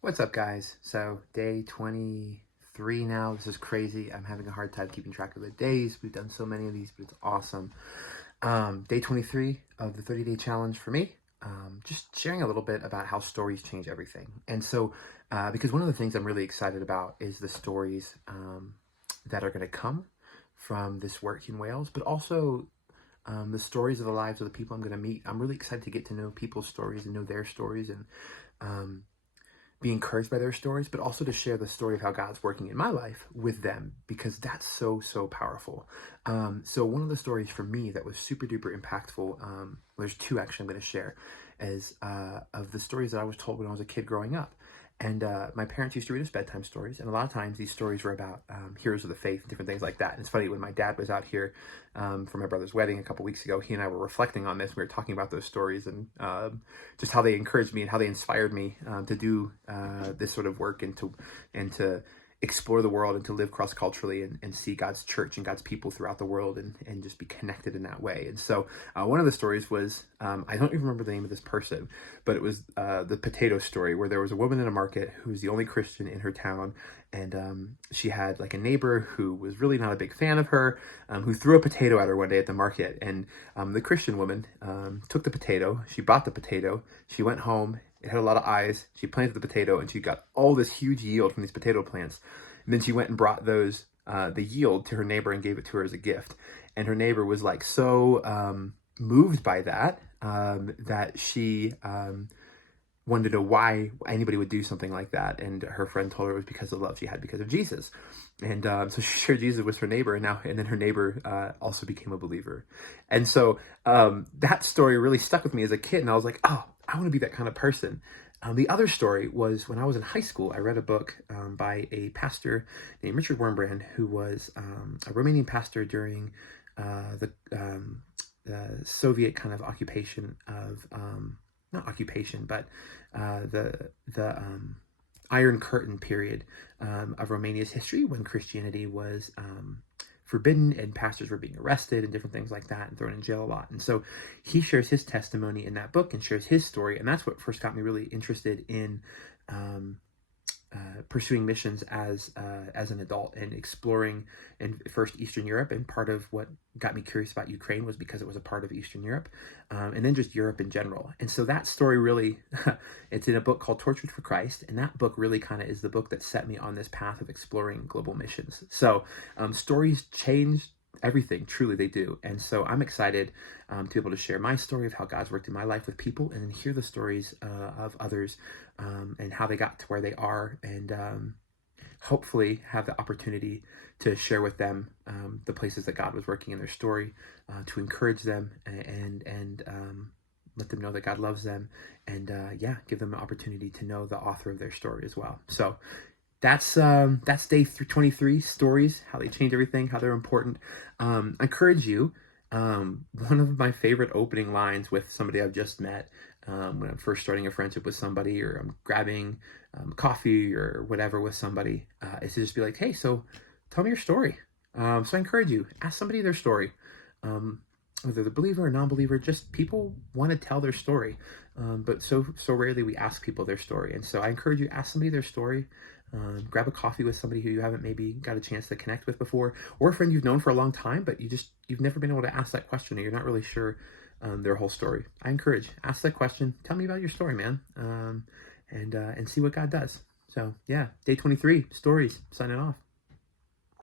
What's up, guys? So, day 23 now. This is crazy. I'm having a hard time keeping track of the days. We've done so many of these, but it's awesome. Day 23 of the 30-day challenge for me. Just sharing a little bit about how stories change everything. And so, because one of the things I'm really excited about is the stories that are going to come from this work in Wales, but also the stories of the lives of the people I'm going to meet. I'm really excited to get to know people's stories and know their stories and be encouraged by their stories, but also to share the story of how God's working in my life with them, because that's so powerful. So one of the stories for me that was super duper impactful, there's two actually I'm going to share, is of the stories that I was told when I was a kid growing up. And my parents used to read us bedtime stories, and a lot of times these stories were about heroes of the faith, different things like that. And it's funny, when my dad was out here for my brother's wedding a couple weeks ago, he and I were reflecting on this. We were talking about those stories and just how they encouraged me and how they inspired me to do this sort of work and to explore the world and to live cross-culturally and see God's church and God's people throughout the world and just be connected in that way. And so one of the stories was, I don't even remember the name of this person, but it was the potato story, where there was a woman in a market who was the only Christian in her town. And she had like a neighbor who was really not a big fan of her, who threw a potato at her one day at the market. And the Christian woman took the potato, she bought the potato, she went home. It had a lot of eyes. She planted the potato and she got all this huge yield from these potato plants. And then she went and brought those, the yield, to her neighbor and gave it to her as a gift. And her neighbor was like so moved by that, that she wanted to know why anybody would do something like that. And her friend told her it was because of the love she had because of Jesus. And so she shared Jesus with her neighbor, and then her neighbor also became a believer. And so that story really stuck with me as a kid. And I was like, oh, I want to be that kind of person. The other story was when I was in high school. I read a book by a pastor named Richard Wurmbrand, who was a Romanian pastor during the Soviet kind of occupation of, not occupation, but the Iron Curtain period of Romania's history, when Christianity was forbidden and pastors were being arrested and different things like that and thrown in jail a lot. And so he shares his testimony in that book and shares his story. And that's what first got me really interested in pursuing missions as an adult and exploring in first Eastern Europe. And part of what got me curious about Ukraine was because it was a part of Eastern Europe, and then just Europe in general. And so that story really, it's in a book called Tortured for Christ. And that book really kind of is the book that set me on this path of exploring global missions. So stories change everything, truly they do. And so I'm excited to be able to share my story of how God's worked in my life with people, and then hear the stories of others and how they got to where they are, and hopefully have the opportunity to share with them the places that God was working in their story, to encourage them and let them know that God loves them, and give them an opportunity to know the author of their story as well. So that's day 23, stories, how they change everything, how they're important. I encourage you, one of my favorite opening lines with somebody I've just met, when I'm first starting a friendship with somebody, or I'm grabbing coffee or whatever with somebody, is to just be like, hey, so tell me your story. So I encourage you, ask somebody their story. Whether they're a believer or non-believer, just people want to tell their story. But so rarely we ask people their story. And so I encourage you, ask somebody their story. Grab a coffee with somebody who you haven't maybe got a chance to connect with before, or a friend you've known for a long time, but you've never been able to ask that question, or you're not really sure their whole story. I encourage, ask that question. Tell me about your story, man, and see what God does. So yeah, day 23, stories, signing off.